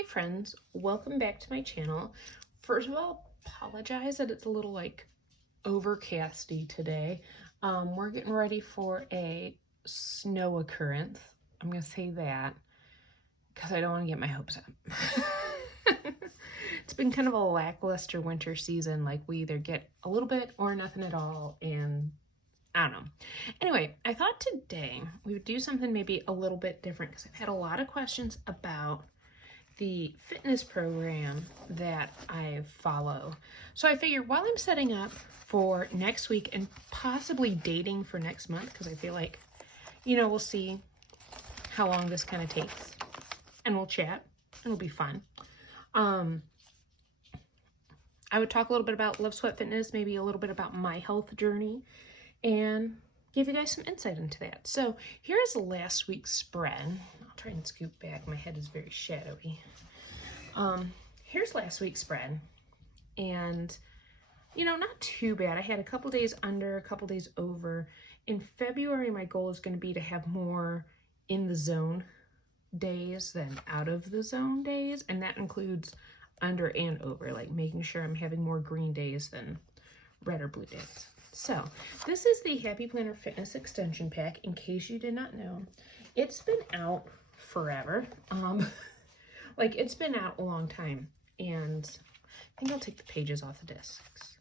Hi friends, welcome back to my channel. First of all, apologize that it's a little like overcasty today. We're getting ready for a snow occurrence. I'm gonna say that because I don't want to get my hopes up. It's been kind of a lackluster winter season. Like we either get a little bit or nothing at all, and I don't know. Anyway, I thought today we would do something maybe a little bit different because I've had a lot of questions about the fitness program that I follow. So I figured while I'm setting up for next week and possibly dating for next month, because I feel like, we'll see how long this kind of takes and we'll chat. It'll be fun. I would talk a little bit about Love Sweat Fitness, maybe a little bit about my health journey, and give you guys some insight into that. So here's last week's spread. I'll try and scoot back. My head is very shadowy. Here's last week's spread. And, not too bad. I had a couple days under, a couple days over. In February, my goal is going to be to have more in the zone days than out of the zone days. And that includes under and over, like making sure I'm having more green days than red or blue days. So this is the Happy Planner Fitness Extension Pack, in case you did not know. It's been out forever. Like it's been out a long time, and I think I'll take the pages off the discs.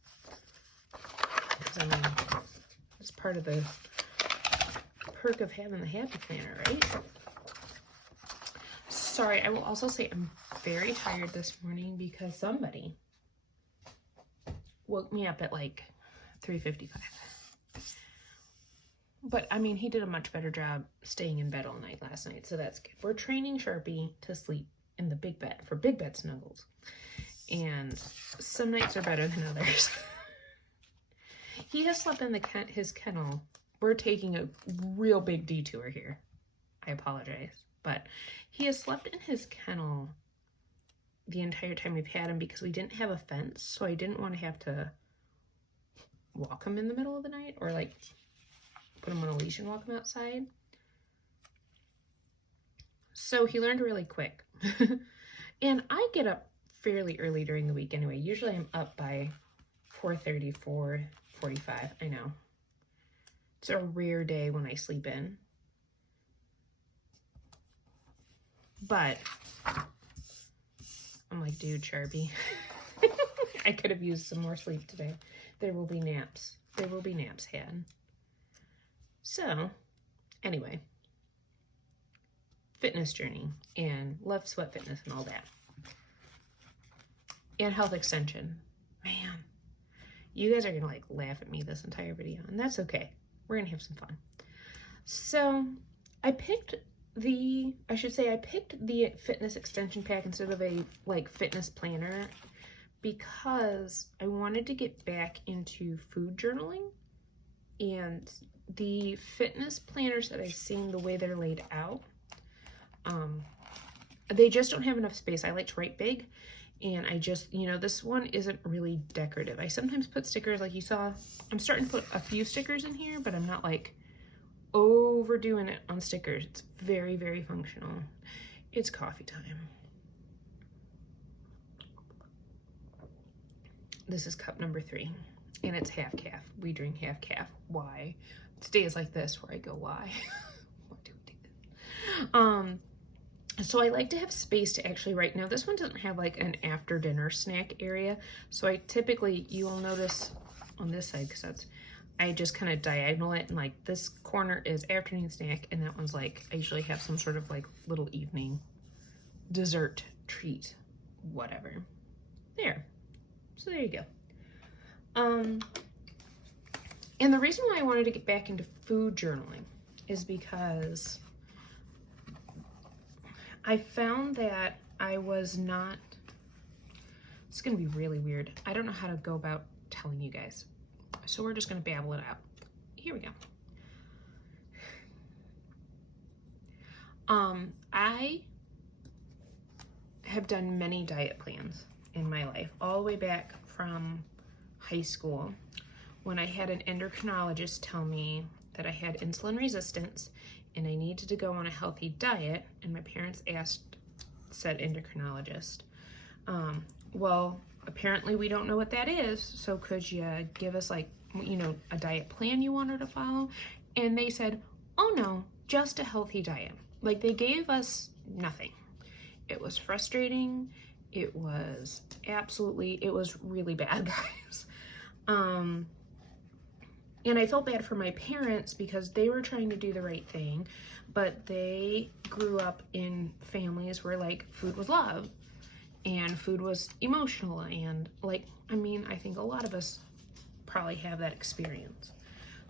Because it's part of the perk of having the Happy Planner, right? Sorry, I will also say I'm very tired this morning because somebody woke me up at like 3:55. But he did a much better job staying in bed all night last night, so that's good. We're training Sharpie to sleep in the big bed for big bed snuggles, and some nights are better than others. He has slept in his kennel. We're taking a real big detour here. I apologize, but he has slept in his kennel the entire time we've had him because we didn't have a fence, so I didn't want to have to walk him in the middle of the night or like put him on a leash and walk him outside. So he learned really quick. And I get up fairly early during the week anyway. Usually I'm up by 4:30, 4:45. I know. It's a rare day when I sleep in. But I'm like, dude, Sharpie, I could have used some more sleep today. There will be naps. There will be naps had. So, anyway, fitness journey and Love Sweat Fitness and all that. And health extension. Man, you guys are going to like laugh at me this entire video, and that's okay. We're going to have some fun. So, I picked the fitness extension pack instead of a like fitness planner because I wanted to get back into food journaling, and the fitness planners that I've seen, the way they're laid out, they just don't have enough space. I like to write big, and I just, this one isn't really decorative. I sometimes put stickers like you saw. I'm starting to put a few stickers in here, but I'm not like overdoing it on stickers. It's very, very functional. It's coffee time. This is cup number 3, and it's half calf. We drink half calf. Why? It's days like this where I go, why? Why do we do this? So I like to have space to actually write. Now this one doesn't have like an after dinner snack area, so I typically, you will notice on this side, because I just kind of diagonal it, and like this corner is afternoon snack, and that one's like, I usually have some sort of like little evening dessert treat, whatever. There. So there you go. And the reason why I wanted to get back into food journaling is because I found that I was not, it's going to be really weird. I don't know how to go about telling you guys. So we're just going to babble it out. Here we go. I have done many diet plans in my life, all the way back from high school, when I had an endocrinologist tell me that I had insulin resistance and I needed to go on a healthy diet, and my parents asked said endocrinologist. Well, apparently we don't know what that is, so could you give us like, you know, a diet plan you want her to follow? And they said, oh no, just a healthy diet. Like, they gave us nothing. It was frustrating. It was really bad, guys. And I felt bad for my parents because they were trying to do the right thing, but they grew up in families where like food was love and food was emotional, and like, I mean, I think a lot of us probably have that experience.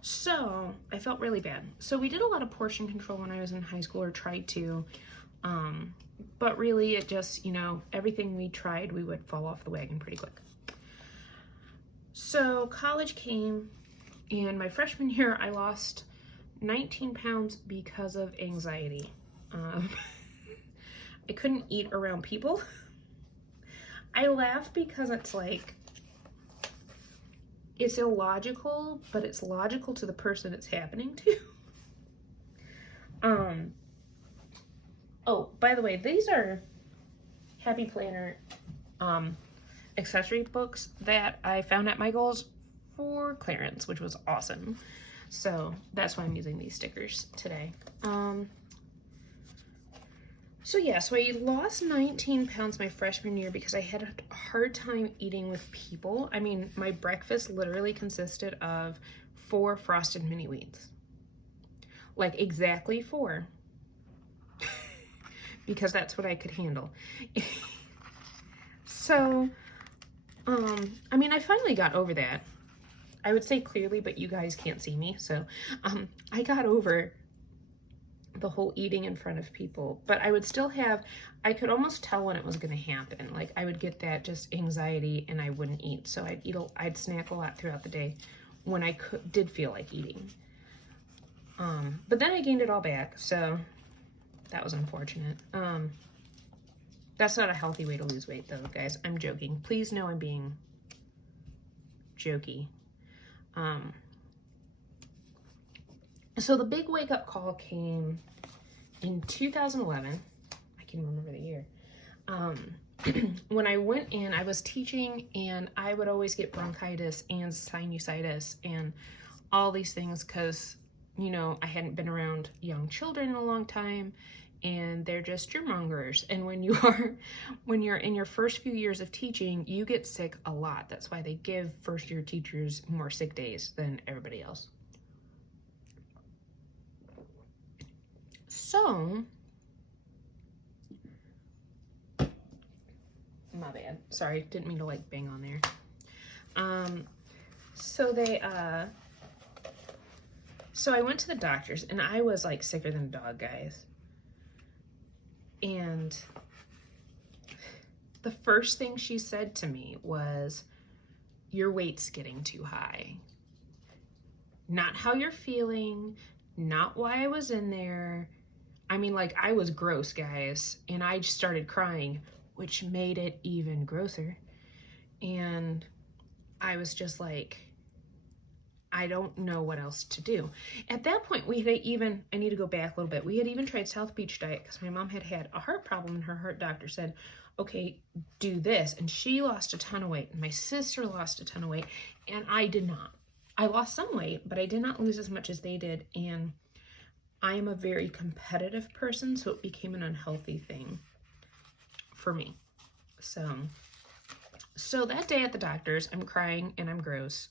So I felt really bad. So we did a lot of portion control when I was in high school, or tried to, but really it just, you know, everything we tried, we would fall off the wagon pretty quick. So college came, and my freshman year I lost 19 pounds because of anxiety. I couldn't eat around people. I laugh because it's like, it's illogical, but it's logical to the person it's happening to. Oh, by the way, these are Happy Planner accessory books that I found at Michael's for clearance, which was awesome. So that's why I'm using these stickers today. So yeah, so I lost 19 pounds my freshman year because I had a hard time eating with people. I mean, my breakfast literally consisted of 4 frosted mini wheats. Like, exactly 4. Because that's what I could handle. So, I mean, I finally got over that. I would say clearly, but you guys can't see me. So, I got over the whole eating in front of people, but I would still have, I could almost tell when it was going to happen. Like, I would get that just anxiety and I wouldn't eat. So I'd snack a lot throughout the day when I did feel like eating. But then I gained it all back. So that was unfortunate. That's not a healthy way to lose weight though, guys. I'm joking. Please know I'm being jokey. So the big wake up call came in 2011. I can remember the year. When I went in, I was teaching and I would always get bronchitis and sinusitis and all these things because, you know, I hadn't been around young children in a long time, and they're just germmongers. And when you're in your first few years of teaching, you get sick a lot. That's why they give first year teachers more sick days than everybody else. So, my bad. Sorry, didn't mean to like bang on there. So I went to the doctors and I was like sicker than a dog, guys. And the first thing she said to me was, your weight's getting too high. Not how you're feeling, not why I was in there. I mean, like, I was gross, guys, and I just started crying, which made it even grosser. And I was just like, I don't know what else to do. At that point, we had even, I need to go back a little bit. We had even tried South Beach diet because my mom had had a heart problem, and her heart doctor said, okay, do this. And she lost a ton of weight, and my sister lost a ton of weight, and I did not. I lost some weight, but I did not lose as much as they did. And I am a very competitive person, so it became an unhealthy thing for me. So that day at the doctor's, I'm crying and I'm gross.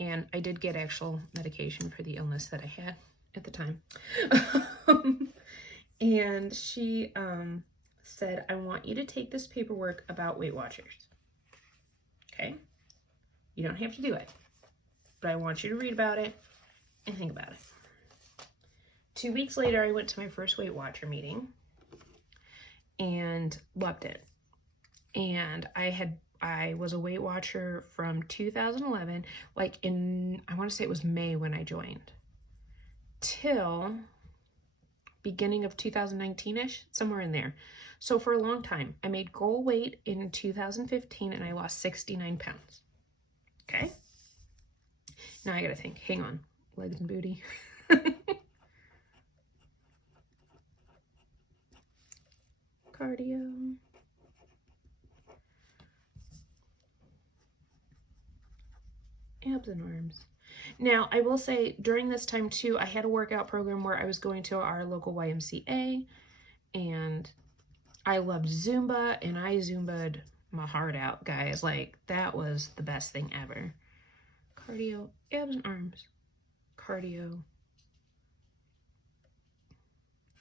And I did get actual medication for the illness that I had at the time. And she said, I want you to take this paperwork about Weight Watchers. Okay? You don't have to do it, but I want you to read about it and think about it. 2 weeks later, I went to my first Weight Watcher meeting and loved it. And I was a Weight Watcher from 2011, like I want to say it was May when I joined, till beginning of 2019-ish, somewhere in there. So for a long time, I made goal weight in 2015 and I lost 69 pounds. Okay? Now I gotta think, hang on, legs and booty. Cardio. abs and arms. Now, I will say during this time too, I had a workout program where I was going to our local YMCA, and I loved Zumba, and I Zumba'd my heart out, guys. Like, that was the best thing ever. Cardio, abs and arms, cardio,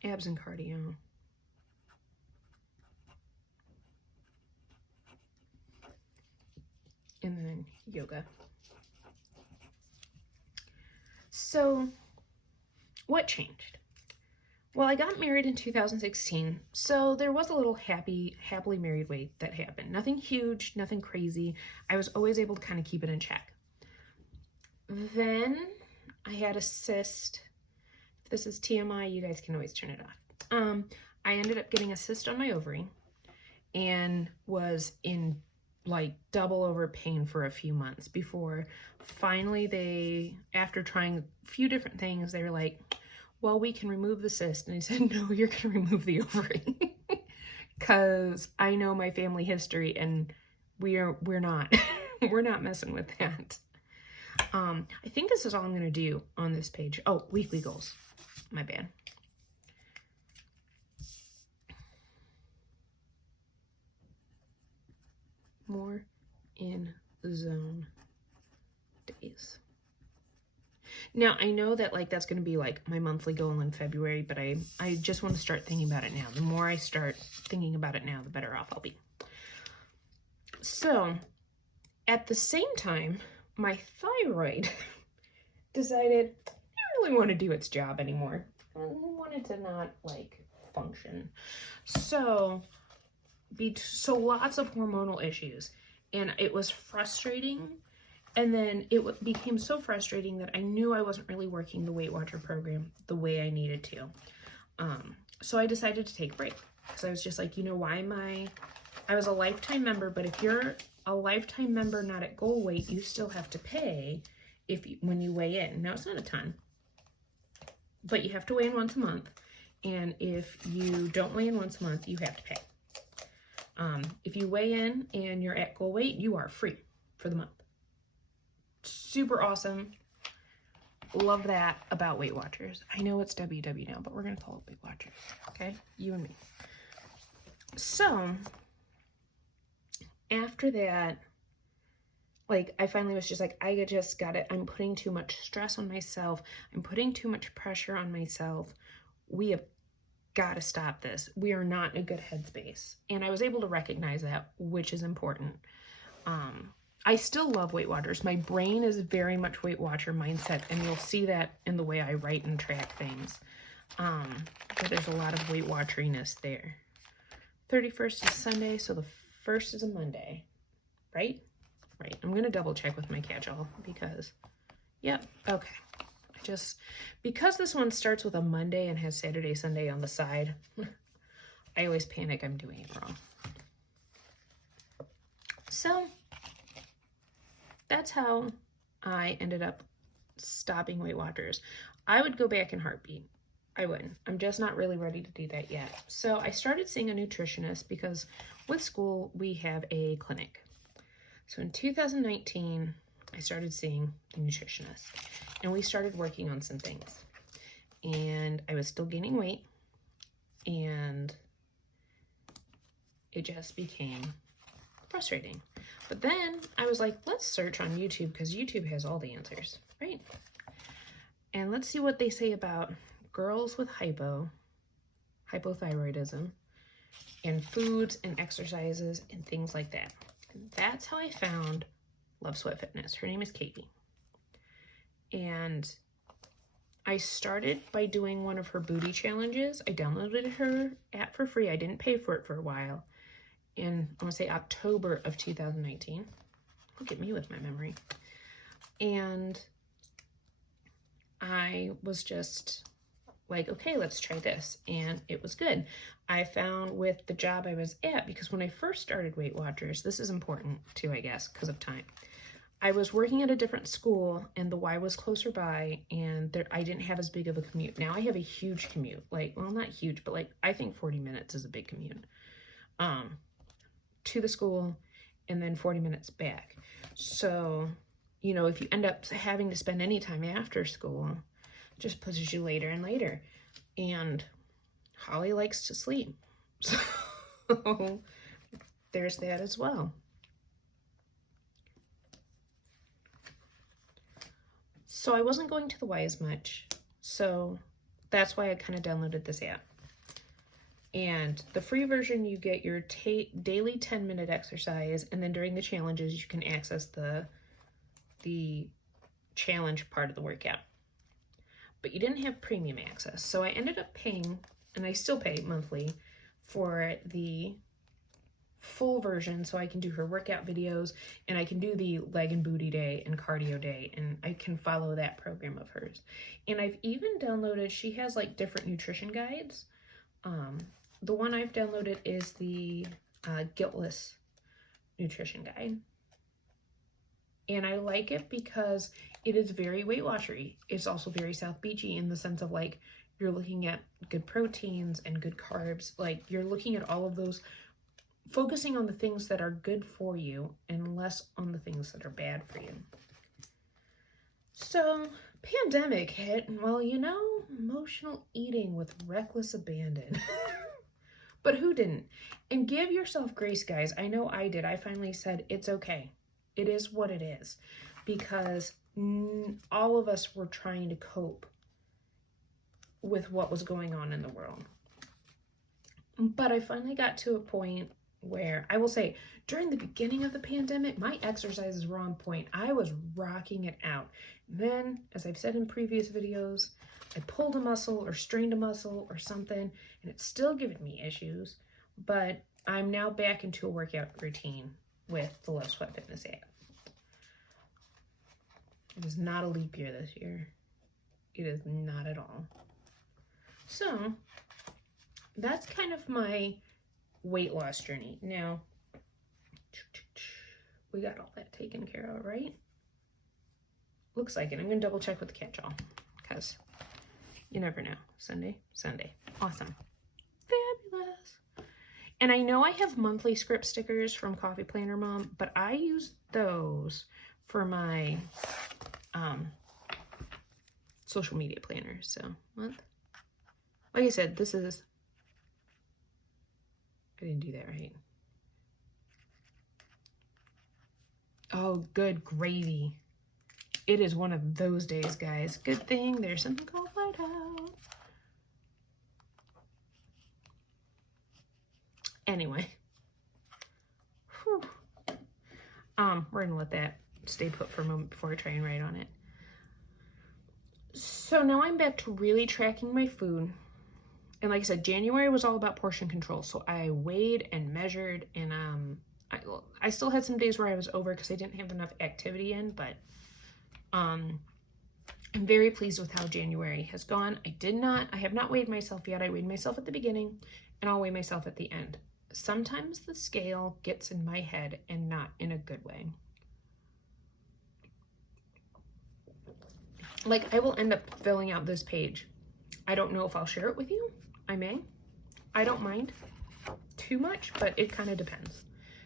abs and cardio. And then yoga. So, what changed? Well, I got married in 2016, so there was a little happily married weight that happened. Nothing huge, nothing crazy. I was always able to kind of keep it in check. Then I had a cyst. If this is TMI, you guys can always turn it off. I ended up getting a cyst on my ovary and was in like double over pain for a few months before finally after trying a few different things, they were like, well, we can remove the cyst. And I said, no, you're going to remove the ovary. Because I know my family history and we're not, we're not messing with that. I think this is all I'm going to do on this page. Oh, weekly goals. My bad. More in the zone days. Now, I know that like that's going to be like my monthly goal in February, but I just want to start thinking about it now. The more I start thinking about it now, the better off I'll be. So, at the same time, my thyroid decided I don't really want to do its job anymore. I wanted to not like function. So lots of hormonal issues, and it was frustrating. And then it became so frustrating that I knew I wasn't really working the Weight Watcher program the way I needed to. So I decided to take a break because I was just like, you know, I was a lifetime member, but if you're a lifetime member not at goal weight, you still have to pay when you weigh in. Now, it's not a ton, but you have to weigh in once a month. And if you don't weigh in once a month, you have to pay. If you weigh in and you're at goal weight, you are free for the month. Super awesome. Love that about Weight Watchers. I know it's WW now, but we're going to call it Weight Watchers. Okay? You and me. So, after that, like, I finally was just like, I just got it. I'm putting too much stress on myself. I'm putting too much pressure on myself. We have got to stop this. We are not in a good headspace. And I was able to recognize that, which is important. I still love Weight Watchers. My brain is very much Weight Watcher mindset, and you'll see that in the way I write and track things. But there's a lot of Weight Watcheriness there. 31st is Sunday, so the 1st is a Monday, right? Right. I'm going to double check with my catch-all because, yep, okay. Because this one starts with a Monday and has Saturday, Sunday on the side, I always panic I'm doing it wrong. So, that's how I ended up stopping Weight Watchers. I would go back in heartbeat. I would. I'm just not really ready to do that yet. So I started seeing a nutritionist because with school, we have a clinic. So in 2019, I started seeing the nutritionist and we started working on some things. And I was still gaining weight and it just became frustrating. But then I was like, let's search on YouTube because YouTube has all the answers, right? And let's see what they say about girls with hypothyroidism, and foods and exercises and things like that. And that's how I found Love Sweat Fitness. Her name is Katie. And I started by doing one of her booty challenges. I downloaded her app for free. I didn't pay for it for a while. In, I want to say October of 2019. Look at me with my memory. And I was just like, okay, let's try this. And it was good. I found with the job I was at, because when I first started Weight Watchers, this is important too, I guess, because of time. I was working at a different school and the Y was closer by and I didn't have as big of a commute. Now I have a huge commute. Like, well, not huge, but like, I think 40 minutes is a big commute. To the school and then 40 minutes back. So you know, if you end up having to spend any time after school, it just pushes you later and later. And Holly likes to sleep. So there's that as well. So I wasn't going to the Y as much. So that's why I kind of downloaded this app. And the free version, you get your daily 10-minute exercise, and then during the challenges, you can access the challenge part of the workout. But you didn't have premium access. So I ended up paying, and I still pay monthly, for the full version so I can do her workout videos, and I can do the leg and booty day and cardio day, and I can follow that program of hers. And I've even downloaded, she has like different nutrition guides. The one I've downloaded is the Guiltless Nutrition Guide. And I like it because it is very Weight Watchery. It's also very South Beachy in the sense of like, you're looking at good proteins and good carbs. Like you're looking at all of those, focusing on the things that are good for you and less on the things that are bad for you. So pandemic hit, and well, you know, emotional eating with reckless abandon. But who didn't? And give yourself grace, guys. I know I did. I finally said, it's okay. It is what it is. Because all of us were trying to cope with what was going on in the world. But I finally got to a point where, I will say, during the beginning of the pandemic, my exercises were on point. I was rocking it out. Then, as I've said in previous videos, I pulled a muscle or strained a muscle or something, and it's still giving me issues, but I'm now back into a workout routine with the Love Sweat Fitness app. It is not a leap year this year. It is not at all. So that's kind of my weight loss journey. Now, we got all that taken care of, right? Looks like it. I'm going to double check with the catch-all because you never know. Sunday. Awesome. Fabulous. And I know I have monthly script stickers from CoffeePlannerMom, but I use those for my social media planners. So, month. Like I said, this is, I didn't do that right. Oh, good gravy. It is one of those days, guys. Good thing there's something called Whiteout. Anyway. Whew. We're gonna let that stay put for a moment before I try and write on it. So now I'm back to really tracking my food. And like I said, January was all about portion control. So I weighed and measured, and I still had some days where I was over because I didn't have enough activity in, but I'm very pleased with how January has gone. I have not weighed myself yet. I weighed myself at the beginning, and I'll weigh myself at the end. Sometimes the scale gets in my head and not in a good way. Like, I will end up filling out this page. I don't know if I'll share it with you. I may. I don't mind too much, but it kind of depends.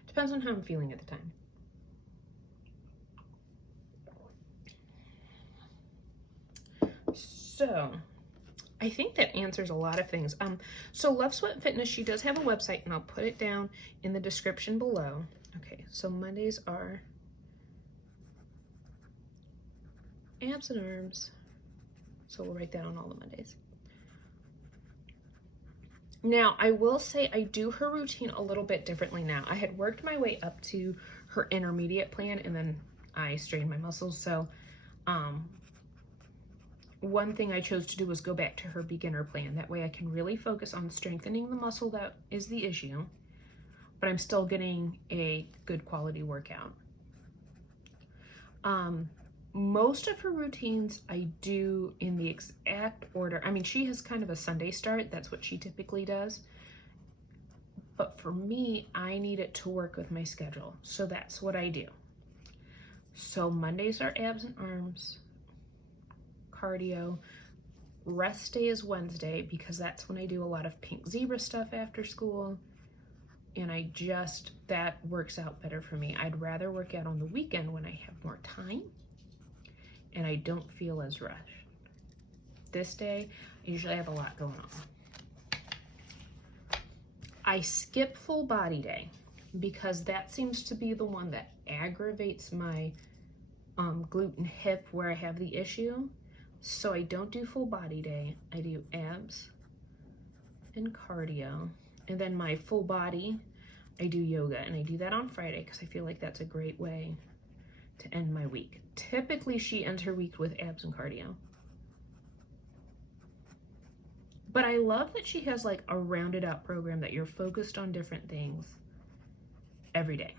Depends on how I'm feeling at the time. So I think that answers a lot of things. So Love Sweat Fitness, she does have a website, and I'll put it down in the description below. Okay, so Mondays are abs and arms. So we'll write that on all the Mondays. Now, I will say I do her routine a little bit differently now. I had worked my way up to her intermediate plan, and then I strained my muscles. So one thing I chose to do was go back to her beginner plan. That way I can really focus on strengthening the muscle that is the issue, but I'm still getting a good quality workout. Most of her routines I do in the exact order. I mean, she has kind of a Sunday start. That's what she typically does. But for me, I need it to work with my schedule. So that's what I do. So Mondays are abs and arms, cardio. Rest day is Wednesday because that's when I do a lot of pink zebra stuff after school. And that works out better for me. I'd rather work out on the weekend when I have more time. and I don't feel as rushed. This day, I usually have a lot going on. I skip full body day because that seems to be the one that aggravates my glute and hip where I have the issue. So I don't do full body day. I do abs and cardio. And then my full body, I do yoga, and I do that on Friday because I feel like that's a great way to end my week. Typically, she ends her week with abs and cardio. But I love that she has like a rounded out program that you're focused on different things every day.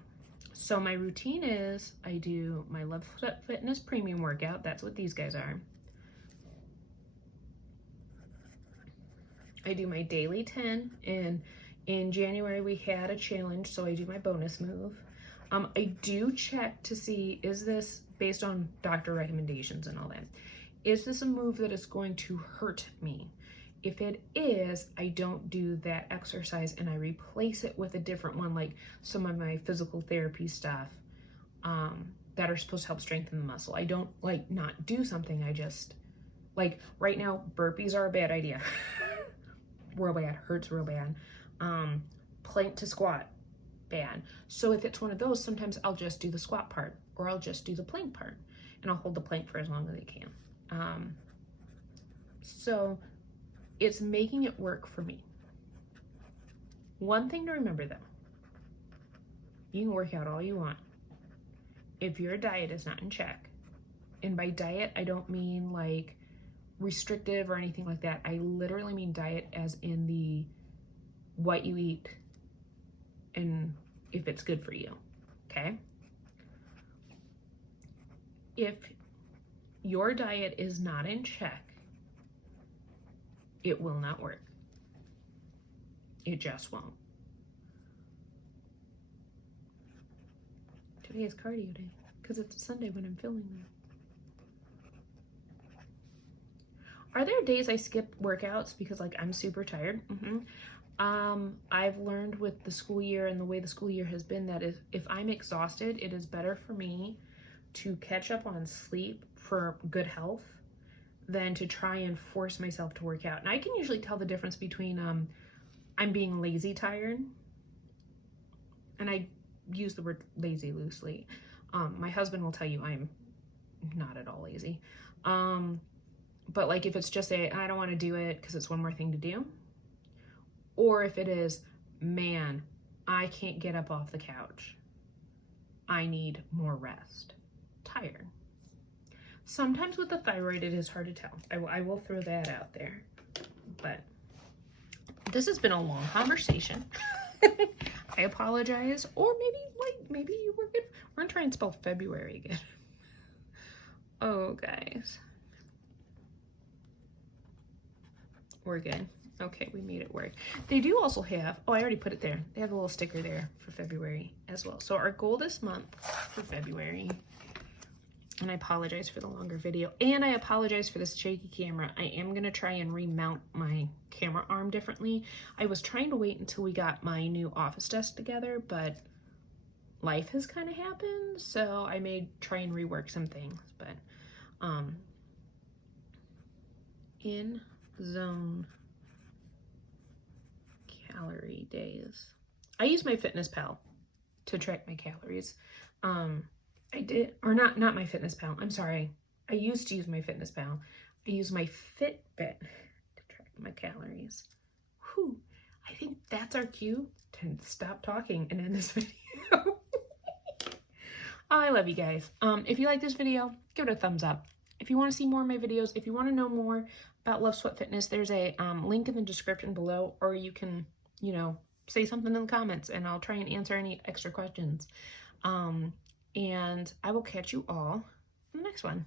So my routine is I do my Love Sweat Fitness premium workout. That's what these guys are. I do my daily 10, and in January we had a challenge, so I do my bonus move. I do check to see, is this based on doctor recommendations and all that? Is this a move that is going to hurt me? If it is, I don't do that exercise and I replace it with a different one, like some of my physical therapy stuff that are supposed to help strengthen the muscle. I don't like not do something. I just, like right now, burpees are a bad idea. Real bad, hurts real bad. Plank to squat, bad. So if it's one of those, sometimes I'll just do the squat part, or I'll just do the plank part, and I'll hold the plank for as long as I can. So it's making it work for me. One thing to remember though, you can work out all you want. If your diet is not in check, and by diet, I don't mean like restrictive or anything like that. I literally mean diet as in the what you eat and if it's good for you, okay? If your diet is not in check, it will not work. It just won't. Today is cardio day because it's a Sunday when I'm filming this. Are there days I skip workouts because like I'm super tired? I've learned with the school year and the way the school year has been that if I'm exhausted, it is better for me to catch up on sleep for good health than to try and force myself to work out. And I can usually tell the difference between I'm being lazy tired, and I use the word lazy loosely. My husband will tell you I'm not at all lazy. But like if it's just I don't want to do it because it's one more thing to do, or if it is, man, I can't get up off the couch, I need more rest, tired. Sometimes with the thyroid, it is hard to tell. I will throw that out there. But this has been a long conversation. I apologize. Or maybe you were good. We're gonna try and spell February again. Oh, guys. We're good. Okay, we made it work. They do also have, oh, I already put it there. They have a little sticker there for February as well. So our goal this month for February, and I apologize for the longer video, and I apologize for this shaky camera. I am going to try and remount my camera arm differently. I was trying to wait until we got my new office desk together, but life has kind of happened, so I may try and rework some things. But in zone calorie days. I use my Fitness Pal to track my calories. I did, or not my Fitness Pal. I'm sorry. I used to use my Fitness Pal. I use my Fitbit to track my calories. Whew. I think that's our cue to stop talking and end this video. I love you guys. If you like this video, give it a thumbs up. If you want to see more of my videos, if you want to know more about Love Sweat Fitness, there's a link in the description below, or you can, say something in the comments and I'll try and answer any extra questions. And I will catch you all in the next one.